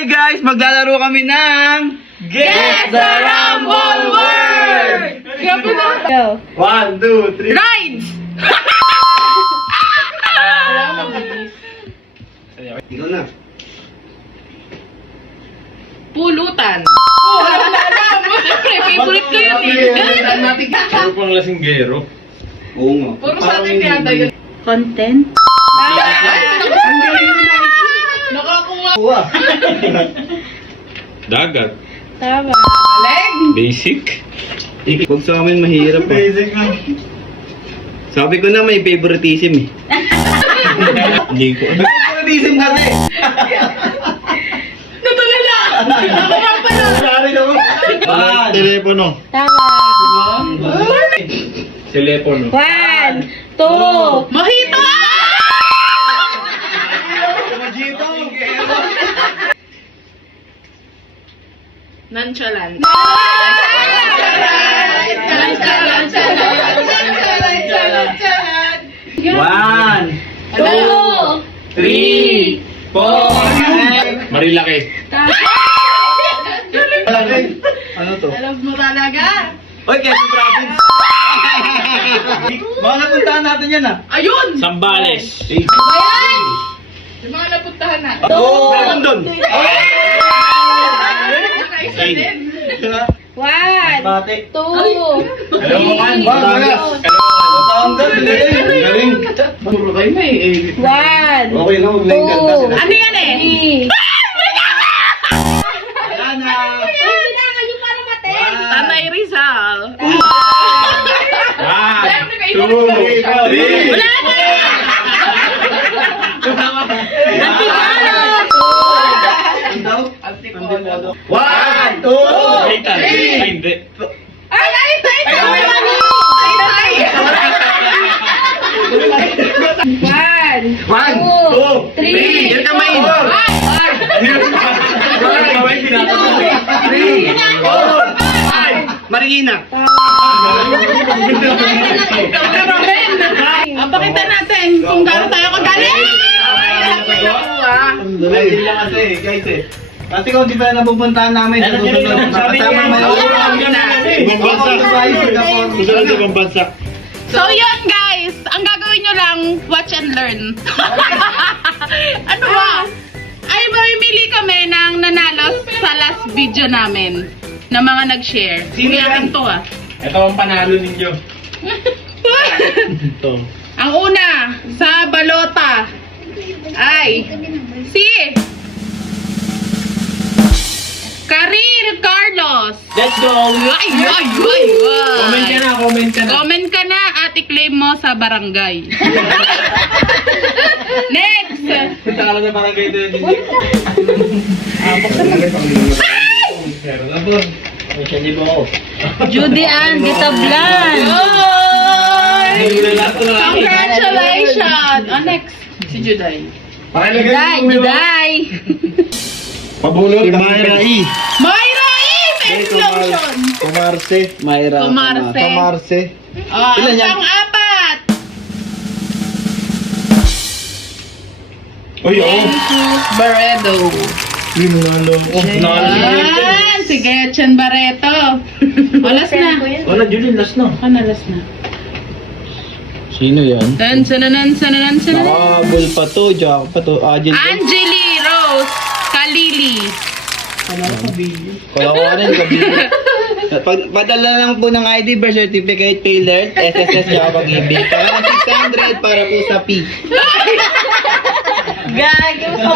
Hi guys! Maglalaro kami ng Guess the Rumble Word! Go. 1, 2, 3. Rides! Ikaw na. Pulutan. Siyempre, favorite ko yun eh. Puro pang lasinggero. Oo nga. Puro sa atin yata yun. Content. Nakakuha. Uwa. Dagat. Tama. Leg. Basic. Huwag sa amin mahirap pa. Basic na. Sabi ko na may favoritism eh. Hindi ko. Favoritism kasi! Natulala. Nakuha pa na. Sorry naman. Telepono. Tama. Telepono. 1, 2. Mojito! Nonchalant. One, 2, 3, 4. Marilaki. Ano to? Alam mo talaga. Oy, Quezon Province! Baka napuntahan natin yan ah. Ayun! Sambales. Ayan! Yung mga napuntahan na. Oo! Meron doon! Nakaisa din. 1, Bate. 2, Kalokan. Batangas. Batangas. Galing. Puro kayo na eh. 1, Okay lang, huwag lang ganda sila. Ano yan eh? 3. Wala na. Tatay Rizal. Two, three. Wala na! Antipolo. 1, 2, Ay, hindi. Ay, ay, ay, ay, ay, ay, 1, 1, 2, 3. Yan kamay. 4, 5. Marikina. Pakita natin kung gano'n tayo kagaling. Ay, hindi lang kasi, guys eh. Kasi kung di pa napupuntahan namin, kasama mo Ibang bansa. Susunod sa ibang bansa. So yun guys, ang gagawin nyo lang, watch and learn. Ano ba? Ay, mamimili kami ng nanalo sa last video namin na mga nag-share. Sino yan? Akin to ah. Ito ang panalo ninyo. Ito. Ang una, sa balota, ay si Karir Carlos. Let's go! Ay, ay, ay, ay. Comment ka na, comment ka na. Comment ka na at i-claim mo sa barangay. Next! Punta ka lang na barangay ito yun. Meron na po. May siya di ba ako? Judy Ann Ditablan. Congratulations! Next, si Juday. Juday. Pabulot. Si Myra E. Myra E! Explosion! Kumarse. Mayra. Kumarse. Kumarse. Ilan yan? Pang-apat! Uy, oo. Jesus Barredo. Uy, nanalo ko. Yan! Si Gretchen Barreto. Alas na. Wala, Julian, last na. Ano, alas na. Sino yan? Sananan. Nakabul pa to, Jack pa to, Agil. Angeli Rose Kalili. Kaya ko rin, kabili. Padala lang po ng ID, birth certificate, tailored, SSS, Jack pag-ibig. Kaya 600 para po sa P. Gago.